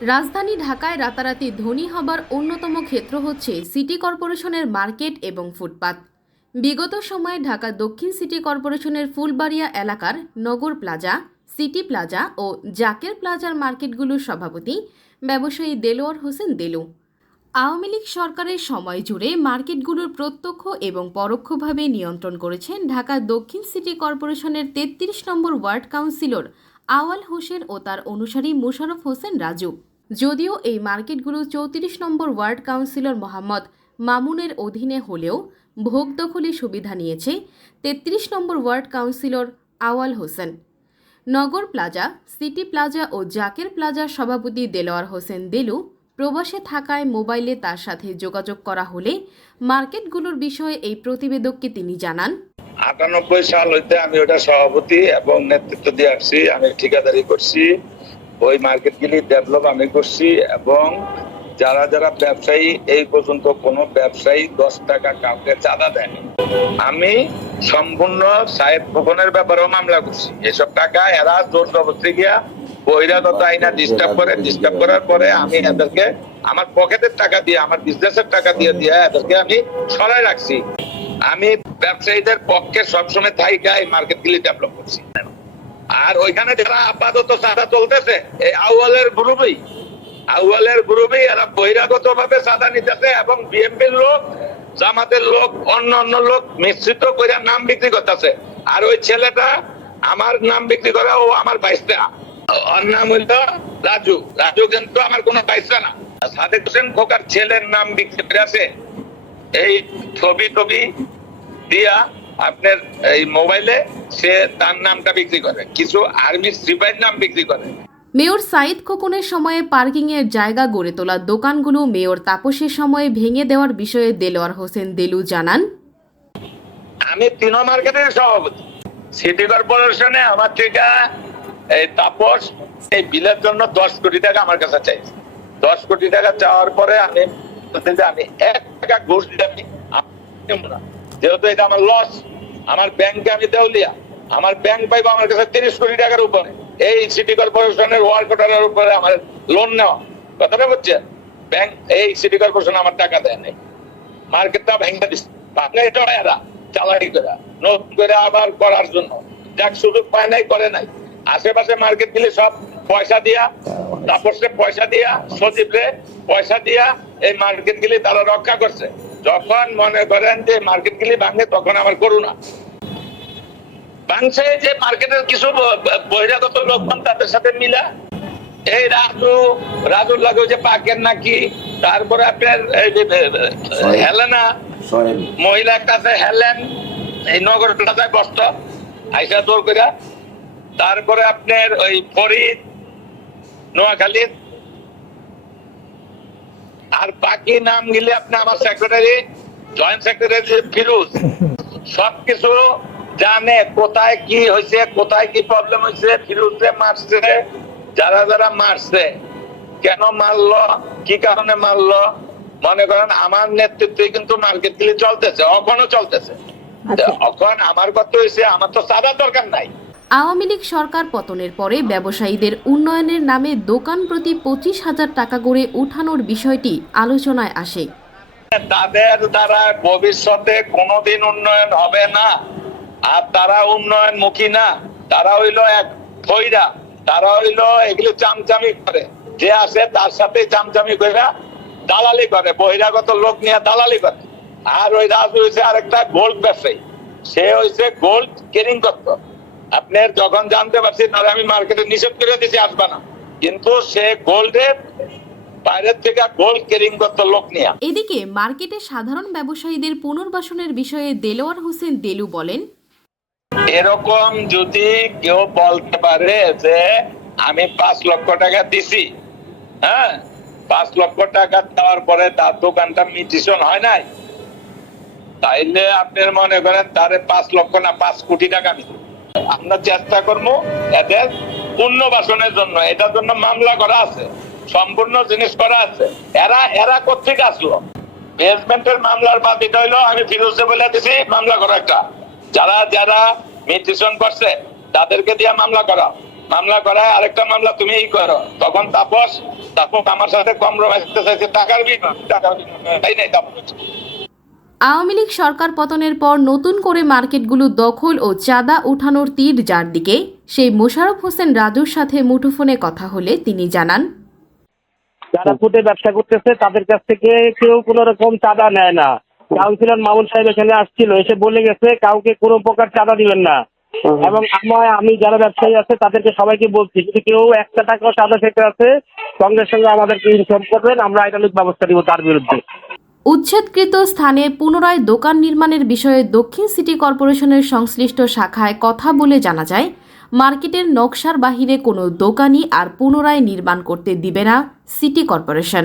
রাজধানী ঢাকায় রাতারাতি ধনী হবার অন্যতম ক্ষেত্র হচ্ছে সিটি কর্পোরেশনের মার্কেট এবং ফুটপাত। বিগত সময়ে ঢাকা দক্ষিণ সিটি কর্পোরেশনের ফুলবাড়িয়া এলাকার নগর প্লাজা, সিটি প্লাজা ও জাকের প্লাজার মার্কেটগুলোর সভাপতি ব্যবসায়ী দেলোয়ার হোসেন দেলু আওয়ামী লীগ সরকারের সময় জুড়ে মার্কেটগুলোর প্রত্যক্ষ এবং পরোক্ষভাবে নিয়ন্ত্রণ করেছেন ঢাকা দক্ষিণ সিটি কর্পোরেশনের ৩৩ নম্বর ওয়ার্ড কাউন্সিলর আওয়াল হোসেন ও তার অনুসারী মোশাররফ হোসেন রাজু। যদিও এই মার্কেটগুলো ৩৪ নম্বর ওয়ার্ড কাউন্সিলর মোহাম্মদ মামুনের অধীনে হলেও ভোগ দখলে সুবিধা নিয়েছে ৩৩ নম্বর ওয়ার্ড কাউন্সিলর আওয়াল হোসেন। নগর প্লাজা, সিটি প্লাজা ও জাকের প্লাজার সভাপতি দেলোয়ার হোসেন দেলু প্রবাসে থাকায় মোবাইলে তার সাথে যোগাযোগ করা হলে মার্কেটগুলোর বিষয়ে এই প্রতিবেদককে তিনি জানান, ৯৮ সাল হইতে আমি ওটা সভাপতি এবং নেতৃত্ব দিয়ে আসছি। আমি ঠিকাদারি করছি, ওই মার্কেটগুলি ডেভেলপ আমি করছি এবং যারা যারা ব্যবসায়ী এই পর্যন্ত কোনো ব্যবসায়ী ১০ টাকা কাউকে চাঁদা দেয়নি। আমি সম্পূর্ণ সাহেব ভবনের ব্যাপারেও মামলা করছি। এসব টাকা এরা জোর জবরদস্তি গিয়া বহিরাগত আইনা ডিস্টার্ব করার পরে আমি এদেরকে আমার পকেটের টাকা দিয়ে, আমার বিজনেসের টাকা দিয়ে এদেরকে আমি সরাই রাখছি। আমি ব্যবসায়ীদের পক্ষে সবসময় থাইকা এই মার্কেটগুলি ডেভেলপ করছি। আর ওইখানে যারা আপাতত চাঁদা চলতেছে এই আউয়ালের গ্রুপেই এরা বহিরাগত ভাবে চাঁদা নিতেছে এবং বিএনপির লোক, জামাতের লোক, অন্য লোক মিশ্রিত করে নাম বিক্রি করতেছে। আর ওই ছেলেটা আমার নাম বিক্রি করে, ও আমার বাইশটা, ওর নাম হইল রাজু কিন্তু আমার কোনো বাইশটা না। সাদেক হোসেন খোকার ছেলের নাম বিক্রি করে আছে এই ছবি দিয়া আপনার এই মোবাইলে, সে তার নামটা বিক্রি করে, কিছু আর্মি সিপাহীর নাম বিক্রি করে। মেয়র সাঈদ খোকনের সময়ে পার্কিংয়ের জায়গা গড়ে তোলা দোকানগুলো মেয়র তাপসের সময়ে ভেঙে দেওয়ার বিষয়ে দেলোয়ার হোসেন দেলু জানান, আমি ৩ মার্কেটের সভাপতি। সিটি কর্পোরেশনে আমার থেকে এই তাপস এই বিলের জন্য ১০ কোটি টাকা আমার কাছে চাইছে। ১০ কোটি টাকা চাওয়ার পরে আমি ১ টাকা ঘুষ দিতে না, যেহেতু এটা আমার লস। আমার ব্যাংকে আমি দেউলিয়া, আমার ব্যাংক পাইবো আমার কাছে ৩০ কোটি টাকার উপরে। এই সিটি কর্পোরেশনের ওয়ার্ড কোটারের উপরে আমার লোন নেওয়া, কথাটা বুঝছে? ব্যাংক এই সিটি কর্পোরেশন আমার টাকা দেয় নাই, মার্কেটটা ভেঙে দিচ্ছে। এটা এরা চালাকি করে নতুন করে আবার করার জন্য যাক সুযোগ পায় নাই, করে নাই। আশেপাশে মার্কেট গুলি সব পয়সা দিয়া, তাপসে পয়সা দিয়া, সচিবরে পয়সা দিয়া এই মার্কেট গুলি তারা রক্ষা করছে। যখন মনে করেন যে মার্কেট গুলি ভাঙে তখন আমার করুণা ভাঙছে। যে মার্কেটের কিছু বহিরাগত লোকজন তাদের সাথে মিলা এই রাজুর লাগে যে পাকের নাকি, তারপরে আপনার হেলেনা মহিলা একটা আছে, হেলেন, এই নগর প্লাজায় বসত আইসা দৌড় করে। তারপরে আপনার ওই ফরিদ নোয়াখালীর, আর বাকি নাম গেলে আপনি আমার সেক্রেটারি, জয়েন্ট সেক্রেটারি ফিরোজ, সবকিছু জানে কোথায় কি হয়েছে, কোথায় কি প্রবলেম হয়েছে। ফিরোজে মারছে, যারা মারছে, কেন মারলো, কি কারণে মারলো, মনে করেন আমার নেতৃত্বে কিন্তু মার্কেট গুলি চলতেছে, এখনো চলতেছে। এখন আমার কথা হয়েছে, আমার তো চাঁদা দরকার নাই। আওয়ামী লীগ সরকার পতনের পরে ব্যবসায়ীদের উন্নয়নের নামে দোকান প্রতি ২৫,০০০ টাকা করে উঠানোর বিষয়টি আলোচনায় আসে। তাদের দ্বারা ভবিষ্যতে কোনোদিন উন্নয়ন হবে না। আর তারা উন্নয়নমুখী না, তারা হইলো এক ভৈরা, তারা হইলো এগুলো চামচামি করে, যে আসে তার সাথে চামচামি করে দালালি করে, বহিরাগত লোক নিয়ে দালালি করে। আর ওই রাজু হয়েছে আরেকটা গোল্ড ব্যবসায়ী, সে হয়েছে গোল্ড কেরিং করত। আপনার যখন জানতে পারছি তাহলে আমি মার্কেটে নিষেধ করে দিয়েছি, আসবা না, কিন্তু সে গোল্ডের বাইরের থেকে গোল্ড কেরিং করত লোক নিয়ে। এদিকে মার্কেটে সাধারণ ব্যবসায়ীদের পুনর্বাসনের বিষয়ে দেলোয়ার হোসেন দেলু বলেন, এরকম যদি কেউ বলতে পারে যে আমি ৫ লক্ষ টাকা দিছি, হ্যাঁ, ৫ লক্ষ টাকা দেওয়ার পরে তার দোকানটা মিটিশন হয় নাই, তাইলে আপনার মনে করেন তারে ৫ লক্ষ না ৫ কোটি টাকা নিতে। আমরা চেষ্টা করবো এদের পুনর্বাসনের জন্য, এটার জন্য মামলা করা আছে, সম্পূর্ণ জিনিস করা আছে। এরা কোথেকে আসলো? বেসমেন্টের মামলার বাদীটা হইলো আমি ফিরোজে বলে দিছি মামলা করা একটা, যারা মিটিশন করছে তাদেরকে দিয়ে মামলা করা। মামলা করায় আরেকটা মামলা তুমিই করো, তখন তাপস আমার সাথে কম্প্রোমাইজ করতে চাইছে টাকার বিনিময়ে, তাই নাই তাপস। আওয়ামী লীগ সরকার পতনের পর নতুন করে মার্কেটগুলো দখল ও চাঁদা উঠানোর তীর যার দিকে, সেই মোশাররফ হোসেন রাজুর সাথে মুঠোফোনে কথা হলে তিনি জানান, যারা ফুটে ব্যবসা করতেছে তাদের কাছ থেকে কেউ কোনো রকম চাঁদা নেয় না। কাউন্সিলর মামুন সাহেব এখানে আসছিল, এসে বলে গেছে কাউকে কোনো প্রকার চাঁদা দিবেন না। এবং আমি যারা ব্যবসায়ী আছে তাদেরকে সবাইকে বলছি, যদি কেউ 1 টাকাও চাঁদা খেতে আছে সঙ্গে সঙ্গে আমাদেরকে ইনফর্ম করবেন, আমরা আইনানুগ ব্যবস্থা নিব তার বিরুদ্ধে। উচ্ছেদকৃত স্থানে পুনরায় দোকান নির্মাণের বিষয়ে দক্ষিণ সিটি কর্পোরেশনের সংশ্লিষ্ট শাখায় কথা বলে জানা যায়, মার্কেটের নকশার বাহিরে কোনো দোকানই আর পুনরায় নির্মাণ করতে দিবে না সিটি কর্পোরেশন।